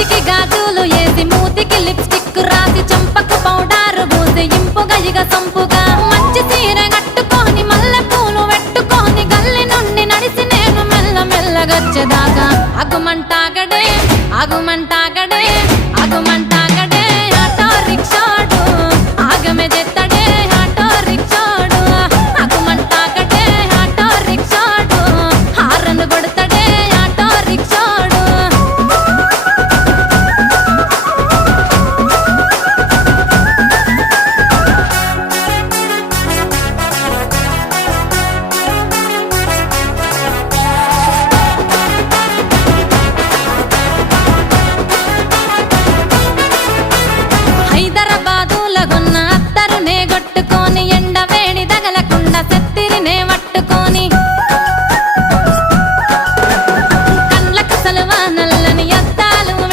చేతికి గాజులు ఏసి మూతికి లిప్స్టిక్ రాసి చంపకు పౌడర్ పూసి ఇంపుగా ఇగ సంపుగా మంచి చీర కట్టుకొని మల్లె పూలు పెట్టుకొని గల్లి నుండి నడిచి నేను మెల్ల మెల్లగొచ్చేదాకా అగుమంటాగడే